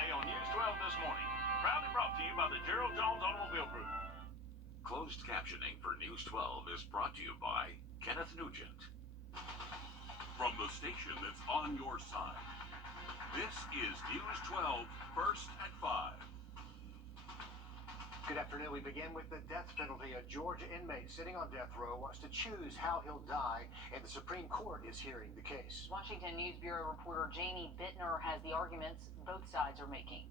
Day on News 12 this morning. Proudly brought to you by the Gerald Jones Automobile Group. Closed captioning for News 12 is brought to you by Kenneth Nugent. From the station that's on your side, this is News 12, first at 5. Good afternoon. We begin with the death penalty. A Georgia inmate sitting on death row wants to choose how he'll die, and the Supreme Court is hearing the case. Washington News Bureau reporter Jamie Bittner has the arguments both sides are making.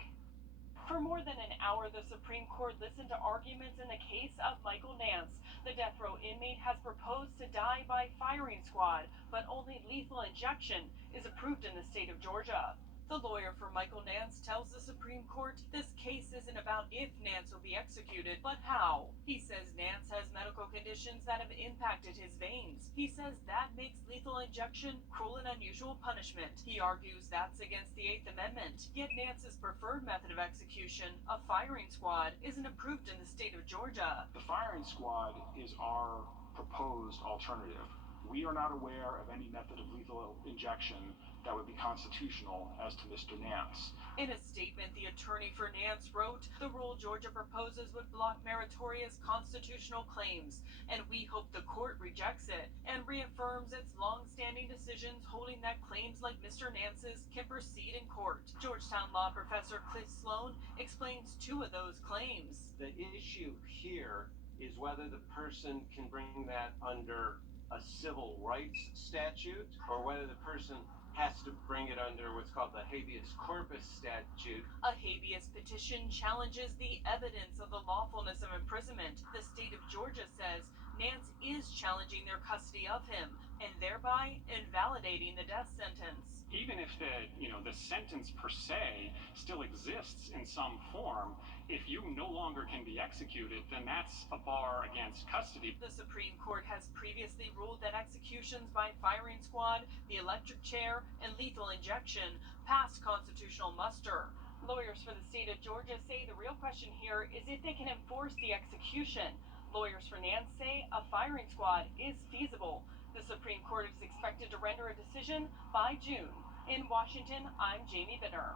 For more than an hour, the Supreme Court listened to arguments in the case of Michael Nance. The death row inmate has proposed to die by firing squad, but only lethal injection is approved in the state of Georgia. The lawyer for Michael Nance tells the Supreme Court this case isn't about if Nance will be executed, but how. He says Nance has medical conditions that have impacted his veins. He says that makes lethal injection cruel and unusual punishment. He argues that's against the Eighth Amendment. Yet Nance's preferred method of execution, a firing squad, isn't approved in the state of Georgia. The firing squad is our proposed alternative. We are not aware of any method of lethal injection that would be constitutional as to Mr. Nance. In a statement, the attorney for Nance wrote, "The rule Georgia proposes would block meritorious constitutional claims, and we hope the court rejects it and reaffirms its long-standing decisions holding that claims like Mr. Nance's can proceed in court." Georgetown law professor Cliff Sloan explains two of those claims. The issue here is whether the person can bring that under a civil rights statute or whether the person has to bring it under what's called the Habeas corpus statute. A habeas petition challenges the evidence of the lawfulness of imprisonment. The state of Georgia says Nance is challenging their custody of him and thereby invalidating the death sentence. Even if the sentence per se still exists in some form, if you no longer can be executed, then that's a bar against custody. The Supreme Court has previously ruled that executions by firing squad, the electric chair, and lethal injection pass constitutional muster. Lawyers for the state of Georgia say the real question here is if they can enforce the execution. Lawyers for Nance say a firing squad is feasible. The Supreme Court is expected to render a decision by June. In Washington, I'm Jamie Bittner.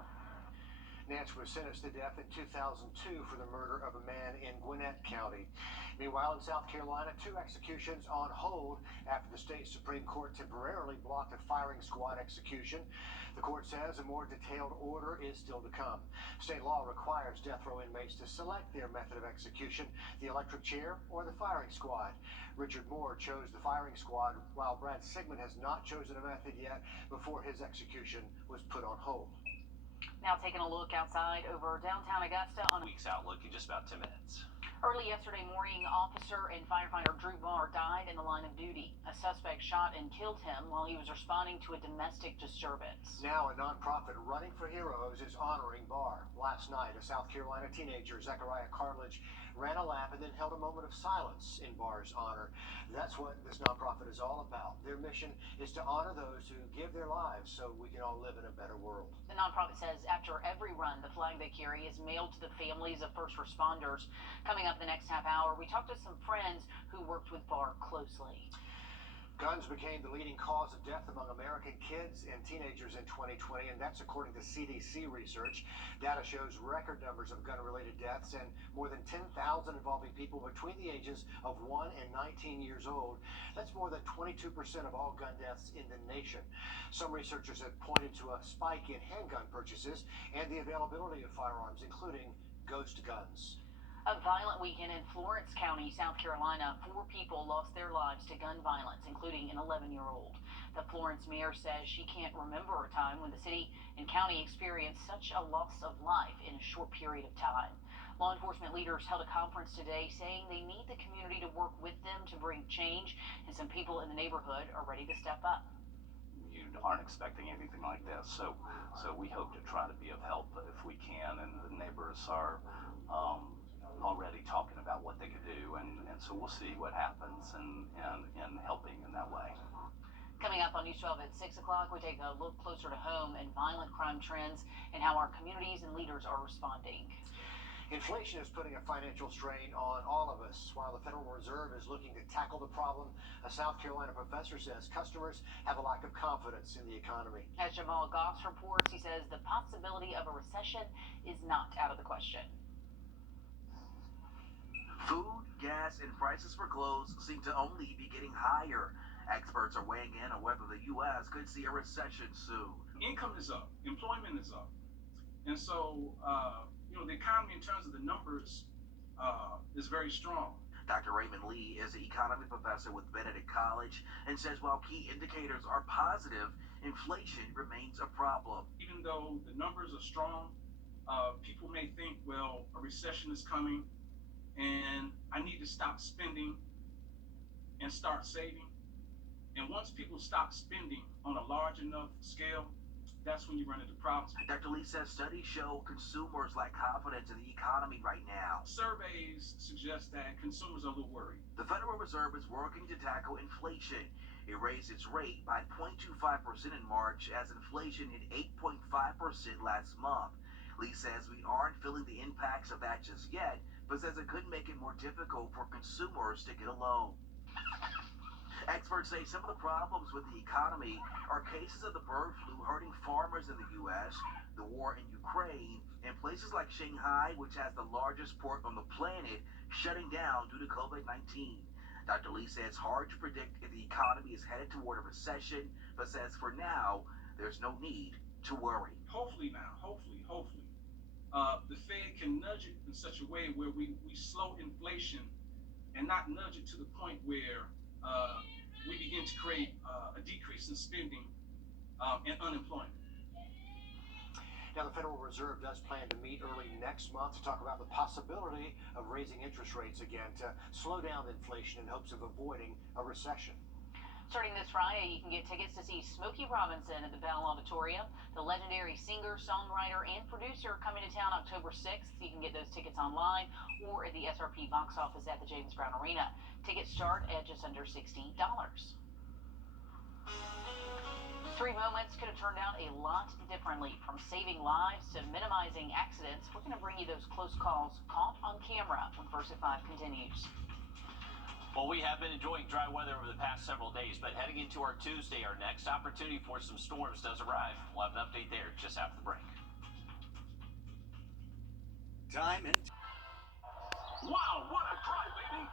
Nance was sentenced to death in 2002 for the murder of a man in Gwinnett County. Meanwhile, in South Carolina, 2 executions on hold after the state Supreme Court temporarily blocked a firing squad execution. The court says a more detailed order is still to come. State law requires death row inmates to select their method of execution, the electric chair or the firing squad. Richard Moore chose the firing squad, while Brad Sigmund has not chosen a method yet before his execution was put on hold. Now taking a look outside over downtown Augusta on week's outlook in just about 10 minutes. Early yesterday morning, officer and firefighter Drew Barr died in the line of duty. A suspect shot and killed him while he was responding to a domestic disturbance. Now a nonprofit Running for Heroes is honoring Barr. Last night, a South Carolina teenager, Zachariah Cartledge, ran a lap and then held a moment of silence in Barr's honor. That's what this nonprofit is all about. Their mission is to honor those who give their lives so we can all live in a better world. The nonprofit says after every run, the flag they carry is mailed to the families of first responders. Coming up the next half hour, we talked to some friends who worked with Barr closely. Guns became the leading cause of death among American kids and teenagers in 2020, and that's according to CDC research. Data shows record numbers of gun-related deaths and more than 10,000 involving people between the ages of 1 and 19 years old. That's more than 22% of all gun deaths in the nation. Some researchers have pointed to a spike in handgun purchases and the availability of firearms, including ghost guns. A violent weekend in Florence County, South Carolina. 4 people lost their lives to gun violence, including an 11-year-old. The Florence mayor says she can't remember a time when the city and county experienced such a loss of life in a short period of time. Law enforcement leaders held a conference today saying they need the community to work with them to bring change, and some people in the neighborhood are ready to step up. You aren't expecting anything like this, so we hope to try to be of help if we can, and the neighbors are already talking about what they could do, and so we'll see what happens and helping in that way. Coming up on News 12 at 6 o'clock, we take a look closer to home and violent crime trends and how our communities and leaders are responding. Inflation is putting a financial strain on all of us. While the Federal Reserve is looking to tackle the problem, a South Carolina professor says customers have a lack of confidence in the economy. As Jamal Goss reports, he says the possibility of a recession is not out of the question. Food, gas, and prices for clothes seem to only be getting higher. Experts are weighing in on whether the U.S. could see a recession soon. Income is up, employment is up, and so the economy in terms of the numbers is very strong. Dr. Raymond Lee is an economy professor with Benedict College and says while key indicators are positive, inflation remains a problem. Even though the numbers are strong, people may think, well, a recession is coming and I need to stop spending and start saving. And once people stop spending on a large enough scale, that's when you run into problems. Dr. Lee says studies show consumers lack confidence in the economy right now. Surveys suggest that consumers are a little worried. The Federal Reserve is working to tackle inflation. It raised its rate by 0.25% in March as inflation hit 8.5% last month. Lee says we aren't feeling the impacts of that just yet, but says it could make it more difficult for consumers to get a loan. Experts say some of the problems with the economy are cases of the bird flu hurting farmers in the U.S., the war in Ukraine, and places like Shanghai, which has the largest port on the planet, shutting down due to COVID-19. Dr. Lee says it's hard to predict if the economy is headed toward a recession, but says for now, there's no need to worry. Hopefully, the Fed can nudge it in such a way where we slow inflation and not nudge it to the point where we begin to create a decrease in spending and unemployment. Now, the Federal Reserve does plan to meet early next month to talk about the possibility of raising interest rates again to slow down inflation in hopes of avoiding a recession. Starting this Friday, you can get tickets to see Smokey Robinson at the Bell Auditorium. The legendary singer, songwriter, and producer coming to town October 6th. You can get those tickets online or at the SRP box office at the James Brown Arena. Tickets start at just under $60. 3 moments could have turned out a lot differently, from saving lives to minimizing accidents. We're going to bring you those close calls caught on camera when First at 5 continues. Well, we have been enjoying dry weather over the past several days, but heading into our Tuesday, our next opportunity for some storms does arrive. We'll have an update there just after the break. Wow, what a drive, baby!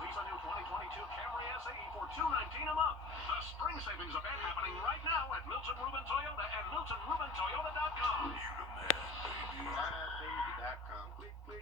Lease a new 2022 Camry SE for $219 a month. The spring savings event happening right now at Milton Rubin Toyota and MiltonRubinToyota.com. You the man, baby. MadBaby.com. Click, click.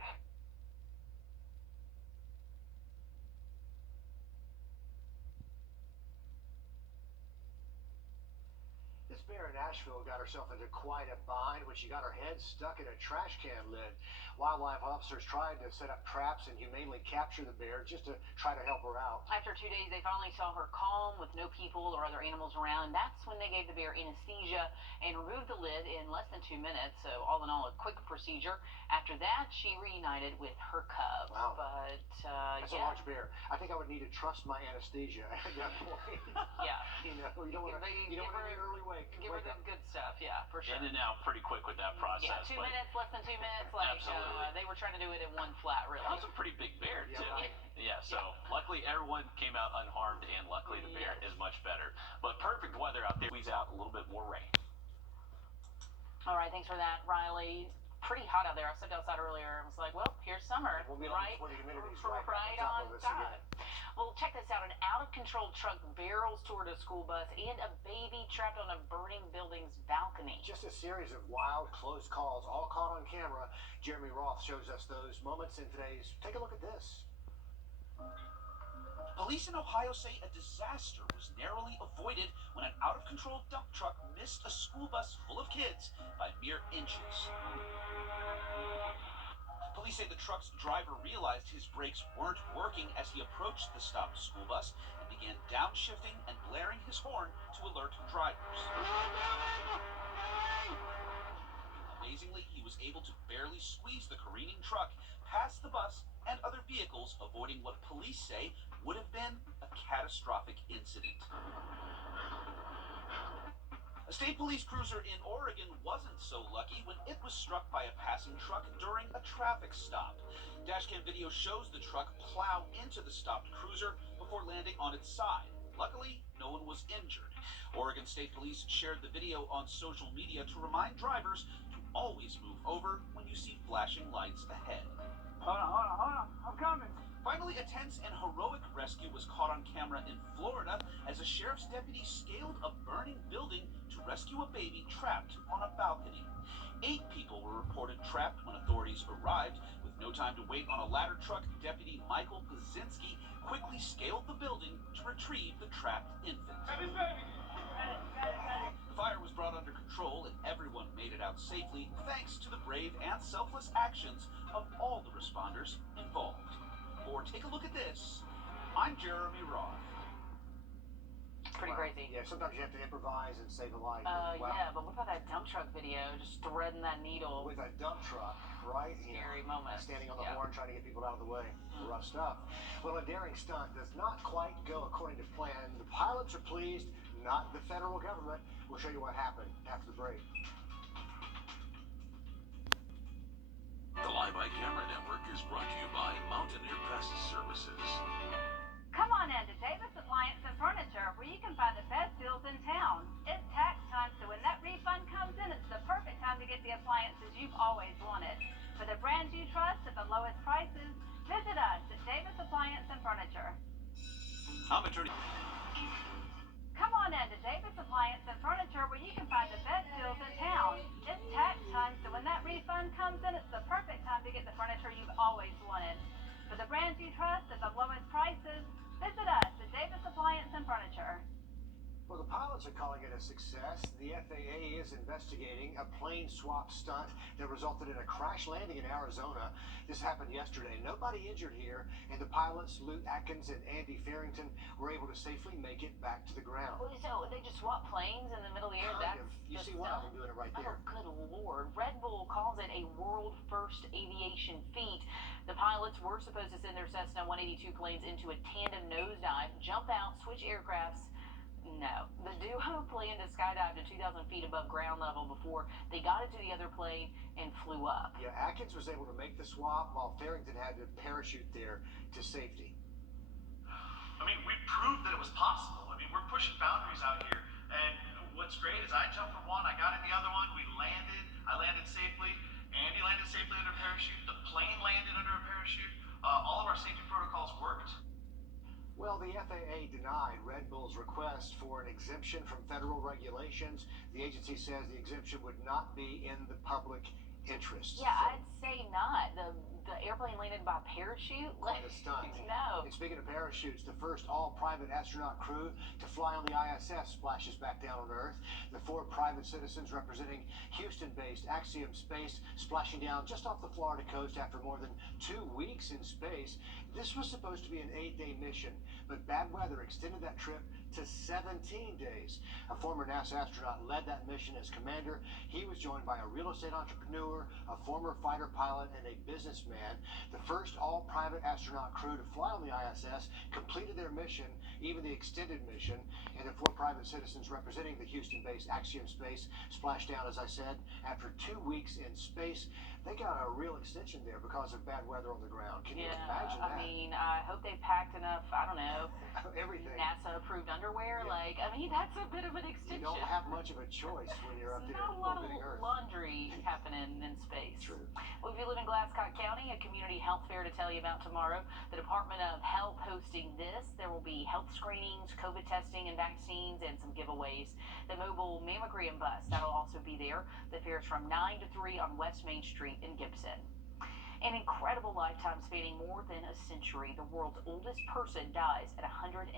This bear in Nashville got herself into quite a bind when she got her head stuck in a trash can lid. Wildlife officers tried to set up traps and humanely capture the bear just to try to help her out. After 2 days, they finally saw her calm with no people or other animals around. That's when they gave the bear anesthesia and removed the lid in less than 2 minutes. So all in all, a quick procedure. After that, she reunited with her cubs. Wow. But That's a large bear. I think I would need to trust my anesthesia at that point. Yeah. You don't want to need an early wake. Give her the good stuff, yeah, for sure. In and out pretty quick with that process. Yeah, 2 minutes, less than 2 minutes. Like they were trying to do it in one flat, really. That was a pretty big bear, too. Right. Yeah, so luckily everyone came out unharmed, and luckily the bear is much better. But perfect weather out there. Squeeze out a little bit more rain. All right, thanks for that, Riley. Pretty hot out there. I stepped outside earlier and was like, well, here's summer, We'll be right? on 20 humidity Right on time. Well, check this out. An out-of-control truck barrels toward a school bus and a baby trapped on a burning building's balcony. Just a series of wild, close calls, all caught on camera. Jeremy Roth shows us those moments in today's. Take a look at this. Police in Ohio say a disaster was narrowly avoided when an out-of-control dump truck missed a school bus full of kids by mere inches. Police say the truck's driver realized his brakes weren't working as he approached the stopped school bus and began downshifting and blaring his horn to alert drivers. Amazingly, he was able to barely squeeze the careening truck past the bus and other vehicles, avoiding what police say would have been a catastrophic incident. A state police cruiser in Oregon wasn't so lucky when it was struck by a passing truck during a traffic stop. Dashcam video shows the truck plow into the stopped cruiser before landing on its side. Luckily, no one was injured. Oregon State Police shared the video on social media to remind drivers to always move over when you see flashing lights ahead. Hold on, I'm coming. Finally, a tense and heroic rescue was caught on camera in Florida as a sheriff's deputy scaled a burning building to rescue a baby trapped on a balcony. 8 people were reported trapped when authorities arrived. With no time to wait on a ladder truck, Deputy Michael Pazinski quickly scaled the building to retrieve the trapped infant. The fire was brought under control and everyone made it out safely thanks to the brave and selfless actions of all the responders involved. Or take a look at this. I'm Jeremy Roth. Pretty crazy. Yeah, sometimes you have to improvise and save a life. Yeah, but what about that dump truck video? Just threading that needle. With a dump truck, right? Scary moment. Standing on the horn, trying to get people out of the way. Rough stuff. Well, a daring stunt does not quite go according to plan. The pilots are pleased, not the federal government. We'll show you what happened after the break. The Live by Camera Network is brought to you by Mountaineer Pest Services. Come on in to Davis Appliance and Furniture, where you can find the best deals in town. It's tax time, so when that refund comes in, it's the perfect time to get the appliances you've always wanted. For the brands you trust at the lowest prices, visit us at Davis Appliance and Furniture. I'm attorney. Come on in to Davis Appliance and Furniture, where you can find the best deals in town. It's tax time, so when that refund comes in, it's the perfect time to get the furniture you've always wanted. For the brands you trust at the lowest prices, visit us at Davis Appliance and Furniture. Well, the pilots are calling it a success. The FAA is investigating a plane swap stunt that resulted in a crash landing in Arizona. This happened yesterday. Nobody injured here, and the pilots, Luke Atkins and Andy Farrington, were able to safely make it back to the ground. So they just swap planes in the middle of the air? You see one of them doing it right there. Oh, good Lord. Red Bull calls it a world-first aviation feat. The pilots were supposed to send their Cessna 182 planes into a tandem nosedive, jump out, switch aircrafts. No. The duo planned to skydive to 2,000 feet above ground level before they got into the other plane and flew up. Yeah, Atkins was able to make the swap while Farrington had to parachute there to safety. I mean, we proved that it was possible. I mean, we're pushing boundaries out here. And what's great is I jumped from one, I got in the other one, we landed, I landed safely, Andy landed safely under a parachute, the plane landed under a parachute. All of our safety protocols worked. Well, the FAA denied Red Bull's request for an exemption from federal regulations. The agency says the exemption would not be in the public interest. Yeah, I'd say not. The airplane landed by parachute? Quite a stunt. No. And speaking of parachutes, the first all-private astronaut crew to fly on the ISS splashes back down on Earth. The 4 private citizens representing Houston-based Axiom Space splashing down just off the Florida coast after more than 2 weeks in space. This was supposed to be an 8-day mission, but bad weather extended that trip to 17 days. A former NASA astronaut led that mission as commander. He was joined by a real estate entrepreneur, a former fighter pilot, and a businessman. The first all-private astronaut crew to fly on the ISS completed their mission, even the extended mission, and the 4 private citizens representing the Houston-based Axiom Space splashed down, as I said, after 2 weeks in space. They got a real extension there because of bad weather on the ground. Can you imagine that? I mean, I hope they packed enough, I don't know, everything. NASA-approved underwear. Yeah. Like, I mean, that's a bit of an extension. You don't have much of a choice when you're up there not a lot of orbiting Earth. laundry happening in space. True. Well, if you live in Glasscock County, a community health fair to tell you about tomorrow. The Department of Health hosting this. There will be health screenings, COVID testing, and vaccines, and some giveaways. The mobile mammogram bus, that'll also be there. The fair is from 9 to 3 on West Main Street in Gibson. An incredible lifetime spanning more than a century. The world's oldest person dies at 119.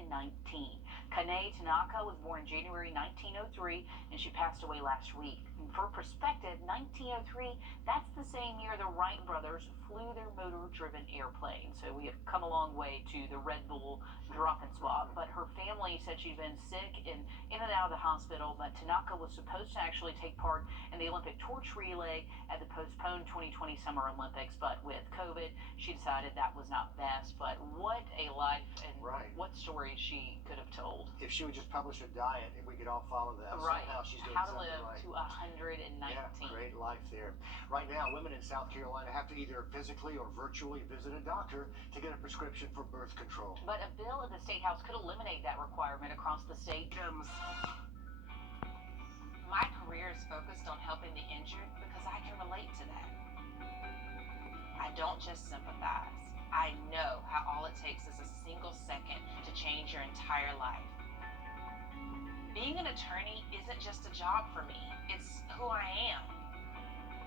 Kane Tanaka was born in January 1903, and she passed away last week. And for perspective, 1903, that's the same year the Wright brothers flew their motor-driven airplane. So we have come a long way to the Red Bull drop and swap. But her family said she'd been sick and in and out of the hospital. But Tanaka was supposed to actually take part in the Olympic torch relay at the postponed 2020 Summer Olympics, but but with COVID, she decided that was not best. But what a life and what stories she could have told. If she would just publish a diet and we could all follow that. Right. Somehow she's doing How to something live right. to 119. Yeah, great life there. Right now, women in South Carolina have to either physically or virtually visit a doctor to get a prescription for birth control. But a bill in the State House could eliminate that requirement across the state. My career is focused on helping the injured because I can relate to that. I don't just sympathize. I know how all it takes is a single second to change your entire life. Being an attorney isn't just a job for me, it's who I am.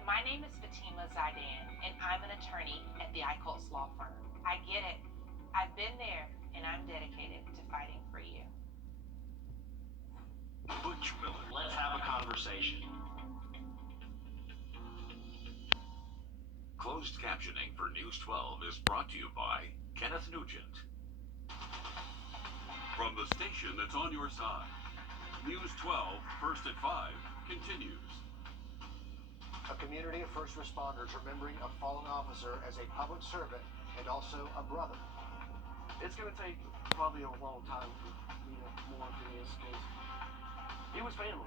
My name is Fatima Zaidan, and I'm an attorney at the Eichholz Law Firm. I get it. I've been there, and I'm dedicated to fighting for you. Butch Miller. Let's have a conversation. Closed captioning for News 12 is brought to you by Kenneth Nugent. From the station that's on your side, News 12, first at 5, continues. A community of first responders remembering a fallen officer as a public servant and also a brother. It's going to take probably a long time for me to mourn for this because he was family.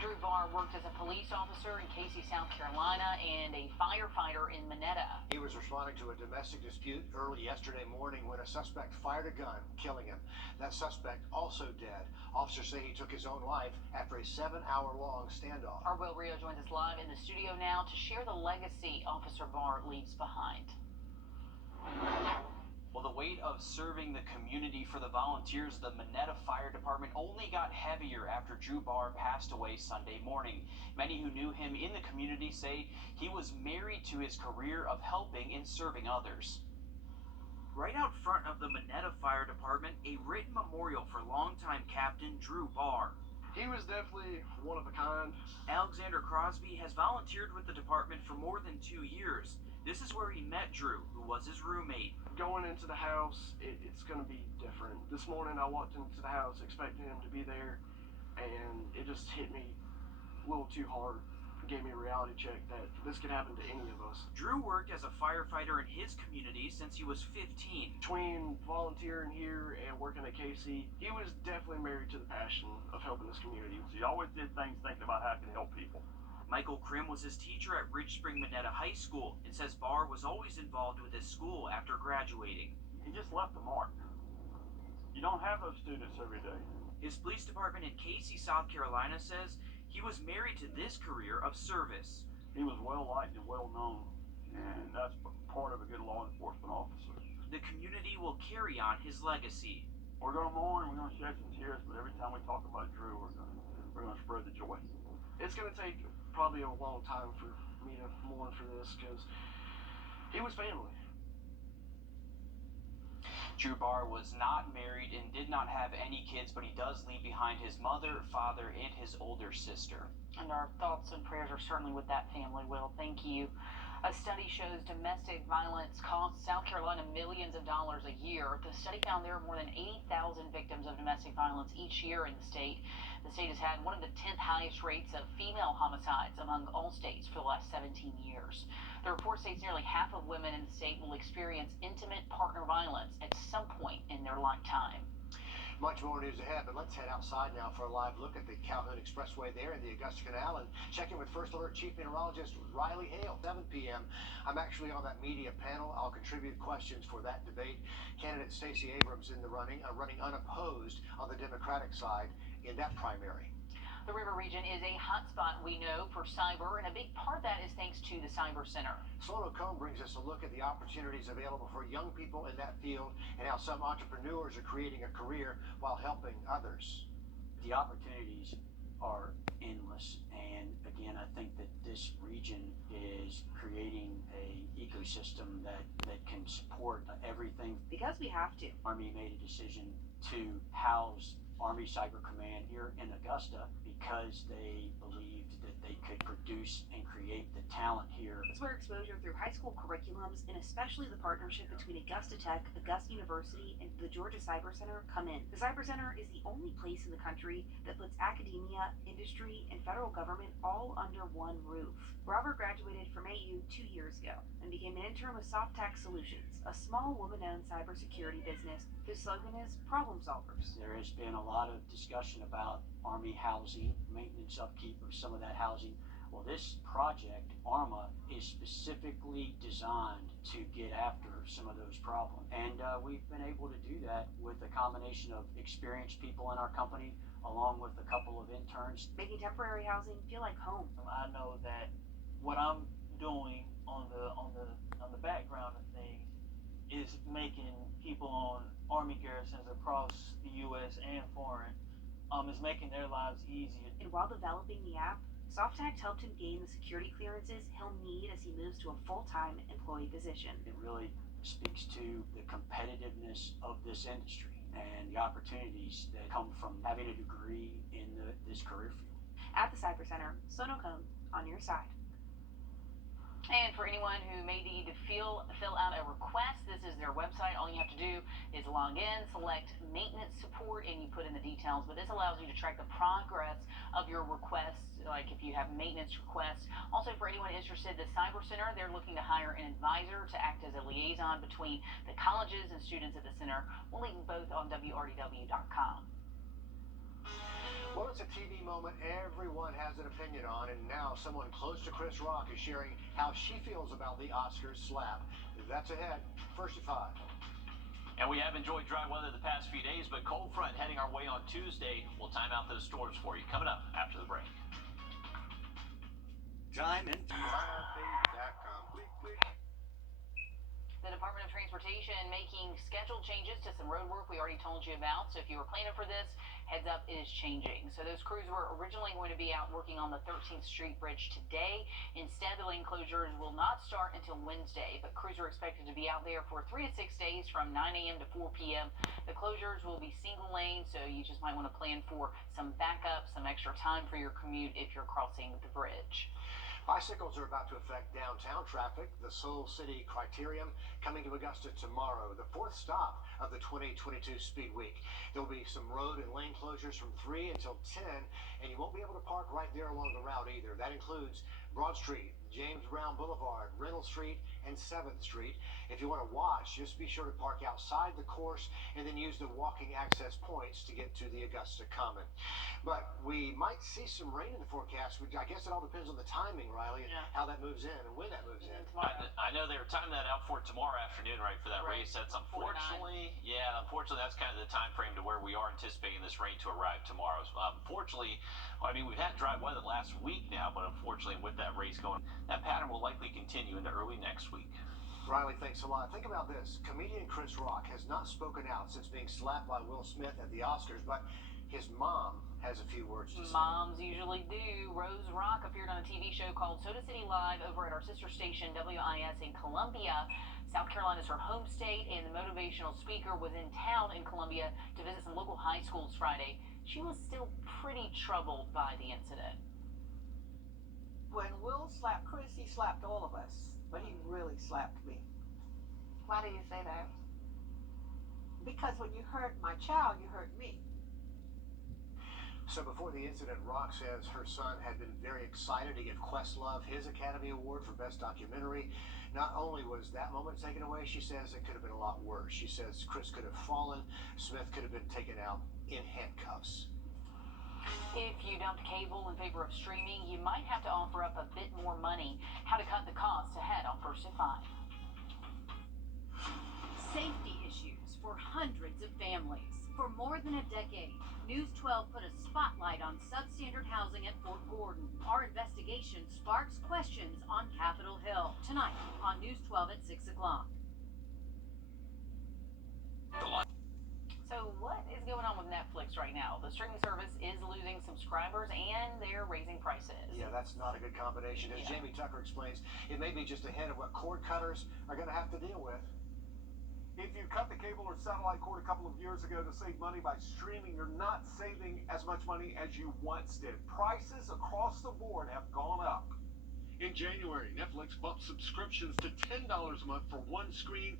Drew Barr worked as a police officer in Casey, South Carolina, and a firefighter in Minetta. He was responding to a domestic dispute early yesterday morning when a suspect fired a gun, killing him. That suspect also dead. Officers say he took his own life after a 7-hour-long standoff. Our Wrdw joins us live in the studio now to share the legacy Officer Barr leaves behind. Well, the weight of serving the community for the volunteers of the Minetta Fire Department only got heavier after Drew Barr passed away Sunday morning. Many who knew him in the community say he was married to his career of helping and serving others. Right out front of the Minetta Fire Department, a written memorial for longtime Captain Drew Barr. He was definitely one of a kind. Alexander Crosby has volunteered with the department for more than 2 years. This is where he met Drew, who was his roommate. Going into the house, it's going to be different. This morning I walked into the house expecting him to be there, and it just hit me a little too hard. It gave me a reality check that this could happen to any of us. Drew worked as a firefighter in his community since he was 15. Between volunteering here and working at KC, he was definitely married to the passion of helping this community. He always did things thinking about how he can help people. Michael Krim was his teacher at Ridge Spring Minetta High School and says Barr was always involved with his school after graduating. He just left a mark. You don't have those students every day. His police department in Casey, South Carolina says he was married to this career of service. He was well liked and well known, and that's part of a good law enforcement officer. The community will carry on his legacy. We're going to mourn, we're going to shed some tears, but every time we talk about Drew, we're going to spread the joy. It's going to take probably a long time for me to mourn for this because he was family. Drew Barr was not married and did not have any kids, but he does leave behind his mother, father, and his older sister. And our thoughts and prayers are certainly with that family, Will. Thank you. A study shows domestic violence costs South Carolina millions of dollars a year. The study found there are more than 80,000 victims of domestic violence each year in the state. The state has had one of the 10th highest rates of female homicides among all states for the last 17 years. The report states nearly half of women in the state will experience intimate partner violence at some point in their lifetime. Much more news ahead, but let's head outside now for a live look at the Calhoun Expressway there in the Augusta Canal and check in with First Alert Chief Meteorologist Riley Hale, 7 p.m. I'm actually on that media panel. I'll contribute questions for that debate. Candidate Stacey Abrams in the running unopposed on the Democratic side in that primary. The River region is a hotspot, we know, for cyber, and a big part of that is thanks to the Cyber Center. Sloan O'Comb brings us a look at the opportunities available for young people in that field and how some entrepreneurs are creating a career while helping others. The opportunities are endless, and again, I think that this region is creating a ecosystem that can support everything. Because we have to. Army made a decision to house Army Cyber Command here in Augusta because they believed that they could produce and create the talent here. It's where exposure through high school curriculums and especially the partnership between Augusta Tech, Augusta University, and the Georgia Cyber Center come in. The Cyber Center is the only place in the country that puts academia, industry, and federal government all under one roof. Robert graduated from AU 2 years ago and became an intern with SoftTech Solutions, a small woman-owned cybersecurity business whose slogan is problem solvers. There has been a lot of discussion about Army housing, maintenance, upkeep of some of that housing. Well, this project, ARMA, is specifically designed to get after some of those problems. And we've been able to do that with a combination of experienced people in our company, along with a couple of interns. Making temporary housing feel like home. I know that what I'm doing on the background of things is making people on Army garrisons across the U.S. and foreign, is making their lives easier. And while developing the app, SoftTech helped him gain the security clearances he'll need as he moves to a full-time employee position. It really speaks to the competitiveness of this industry and the opportunities that come from having a degree in this career field. At the Cyber Center, Sonocom on your side. And for anyone who may need to fill out a request, this is their website. All you have to do is log in, select maintenance support, and you put in the details. But this allows you to track the progress of your requests, like if you have maintenance requests. Also, for anyone interested, the Cyber Center, they're looking to hire an advisor to act as a liaison between the colleges and students at the center. We'll link both on Wrdw.com. Well, it's a TV moment everyone has an opinion on, and now someone close to Chris Rock is sharing how she feels about the Oscars slap. That's ahead. First at 5. And we have enjoyed dry weather the past few days, but cold front heading our way on Tuesday. We'll time out those storms for you coming up after the break. Chime in. The Department of Transportation making schedule changes to some road work we already told you about. So if you were planning for this, heads up, it is changing. So those crews were originally going to be out working on the 13th Street Bridge today. Instead, the lane closures will not start until Wednesday, but crews are expected to be out there for 3 to 6 days from 9 a.m. to 4 p.m. The closures will be single lane, so you just might want to plan for some backup, some extra time for your commute if you're crossing the bridge. Bicycles are about to affect downtown traffic. The Soul City Criterium coming to Augusta tomorrow, the 4th stop of the 2022 Speed Week. There will be some road and lane closures from 3 until 10, and you won't be able to park right there along the route either. That includes Broad Street, James Brown Boulevard, Reynolds Street, and 7th Street. If you want to watch, just be sure to park outside the course and then use the walking access points to get to the Augusta Common. But we might see some rain in the forecast. I guess it all depends on the timing, Riley, and how that moves in and when that moves in. I know they were timing that out for tomorrow afternoon, right, for that race. That's unfortunately, that's kind of the time frame to where we are anticipating this rain to arrive tomorrow. Unfortunately, I mean, we've had dry weather last week now, but unfortunately with that race going, that pattern will likely continue into early next week. Riley, thanks a lot. Think about this. Comedian Chris Rock has not spoken out since being slapped by Will Smith at the Oscars, but his mom has a few words to say. Moms usually do. Rose Rock appeared on a TV show called Soda City Live over at our sister station WIS in Columbia. South Carolina is her home state, and the motivational speaker was in town in Columbia to visit some local high schools Friday. She was still pretty troubled by the incident. When Will slapped Chris, he slapped all of us, but he really slapped me. Why do you say that? Because when you hurt my child, you hurt me. So before the incident, Rock says her son had been very excited to give Questlove his Academy Award for Best Documentary. Not only was that moment taken away, she says it could have been a lot worse. She says Chris could have fallen, Smith could have been taken out in handcuffs. If you dumped cable in favor of streaming, you might have to offer up a bit more money. How to cut the costs ahead on First at 5. Safety issues for hundreds of families. For more than a decade, News 12 put a spotlight on substandard housing at Fort Gordon. Our investigation sparks questions on Capitol Hill. Tonight on News 12 at 6 o'clock. So what is going on with Netflix right now? The streaming service is losing subscribers and they're raising prices. Yeah, that's not a good combination. As Jamie Tucker explains, it may be just ahead of what cord cutters are going to have to deal with. If you cut the cable or satellite cord a couple of years ago to save money by streaming, you're not saving as much money as you once did. Prices across the board have gone up. In January, Netflix bumped subscriptions to $10 a month for one screen,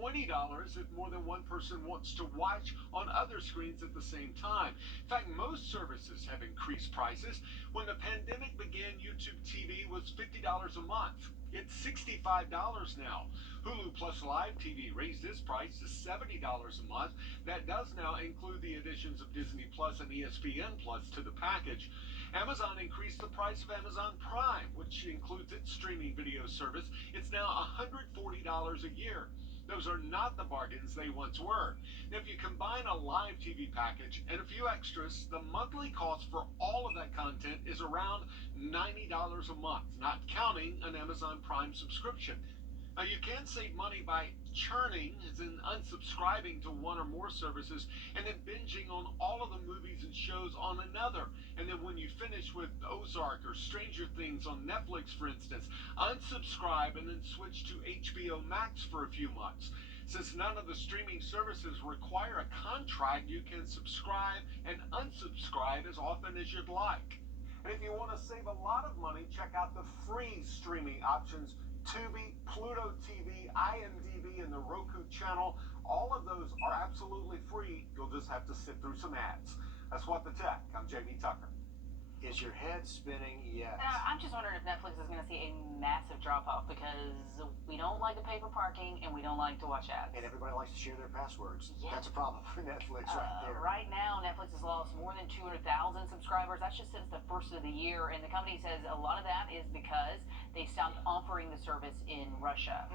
$20 if more than one person wants to watch on other screens at the same time. In fact, most services have increased prices. When the pandemic began, YouTube TV was $50 a month. It's $65 now. Hulu Plus Live TV raised its price to $70 a month. That does now include the additions of Disney Plus and ESPN Plus to the package. Amazon increased the price of Amazon Prime, which includes its streaming video service. It's now $140 a year. Those are not the bargains they once were. Now, if you combine a live TV package and a few extras, the monthly cost for all of that content is around $90 a month, not counting an Amazon Prime subscription. Now, you can save money by churning, as in unsubscribing to one or more services, and then binging on all of the movies and shows on another. And then when you finish with Ozark or Stranger Things on Netflix, for instance, unsubscribe and then switch to HBO Max for a few months. Since none of the streaming services require a contract, you can subscribe and unsubscribe as often as you'd like. And if you want to save a lot of money, check out the free streaming options: Tubi, Pluto TV, IMDb, and the Roku channel. All of those are absolutely free. You'll just have to sit through some ads. That's What the Tech. I'm JB Tucker. Is your head spinning? Yes. I'm just wondering if Netflix is going to see a massive drop-off because we don't like to pay for parking and we don't like to watch ads. And everybody likes to share their passwords. Yeah. That's a problem for Netflix right there. Right now, Netflix has lost more than 200,000 subscribers. That's just since the first of the year. And the company says a lot of that is because they stopped offering the service in Russia.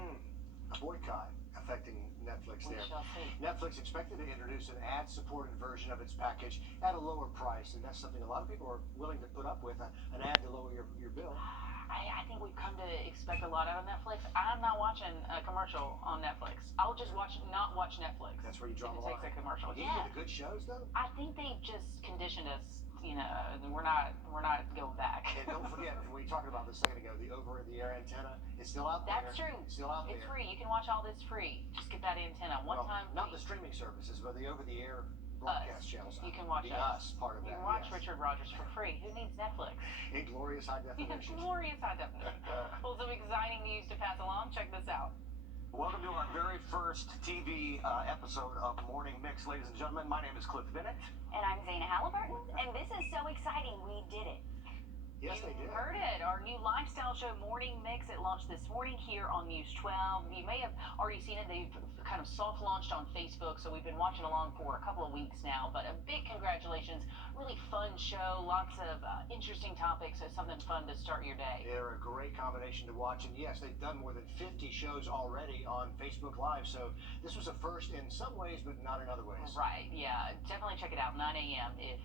A boycott affecting Netflix there. We shall see. Netflix expected to introduce an ad-supported version of its package at a lower price, and that's something a lot of people are willing to put up with, an ad to lower your bill. I think we've come to expect a lot out of Netflix. I'm not watching a commercial on Netflix. I'll just not watch Netflix. That's where you draw the line. It takes a commercial. You get the good shows, though? I think they've just conditioned us. You know, we're not going back. And don't forget, we talked about this a second ago, the over-the-air antenna is still out there. That's true. It's still out there. It's free. You can watch all this free. Just get that antenna one time. Not the streaming services, but the over-the-air broadcast channels. You can watch the us part of that. You can watch Richard Rogers for free. Who needs Netflix? In glorious high definition. Glorious high definition. Well, some exciting news to pass along. Check this out. Welcome to our very first TV episode of Morning Mix, ladies and gentlemen. My name is Cliff Bennett. And I'm Zana Halliburton, and this is so exciting. We did it. Yes, they did. You heard it. Our new lifestyle show, Morning Mix, it launched this morning here on News 12. You may have already seen it. They've kind of soft launched on Facebook, so we've been watching along for a couple of weeks now. But a big congratulations. Really fun show. Lots of interesting topics. So something fun to start your day. They're a great combination to watch. And yes, they've done more than 50 shows already on Facebook Live. So this was a first in some ways, but not in other ways. Right. Yeah. Definitely check it out. 9 a.m. if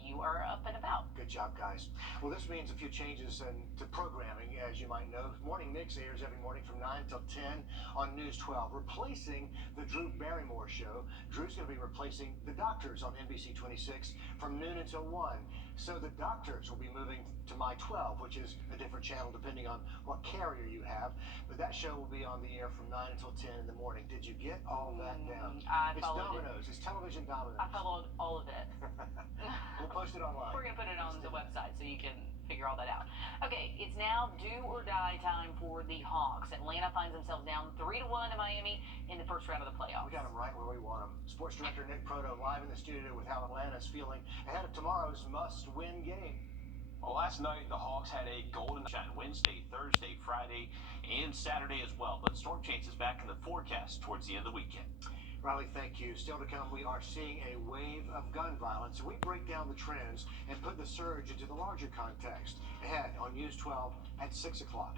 you are up and about. Good job, guys. Well, this means a few changes to programming, as you might know. Morning Mix airs every morning from 9 till 10 on News 12, replacing the Drew Barrymore show. Drew's going to be replacing The Doctors on NBC 26 from noon until 1. So The Doctors will be moving to My 12, which is a different channel depending on what carrier you have. But that show will be on the air from 9 until 10 in the morning. Did you get all that down? I It's followed Domino's. It's television Domino's. I followed all of it. We'll post it online. We're going to put it on the website so you can figure all that out. Okay, it's now do or die time for the Hawks. Atlanta finds themselves down 3-1 to Miami in the first round of the playoffs. We got them right where we want them. Sports director Nick Proto live in the studio with how Atlanta's feeling ahead of tomorrow's must-win game. Well, last night the Hawks had a golden shine Wednesday, Thursday, Friday, and Saturday as well. But storm chances back in the forecast towards the end of the weekend. Riley, thank you. Still to come, we are seeing a wave of gun violence. We break down the trends and put the surge into the larger context. Ahead on News 12 at 6 o'clock.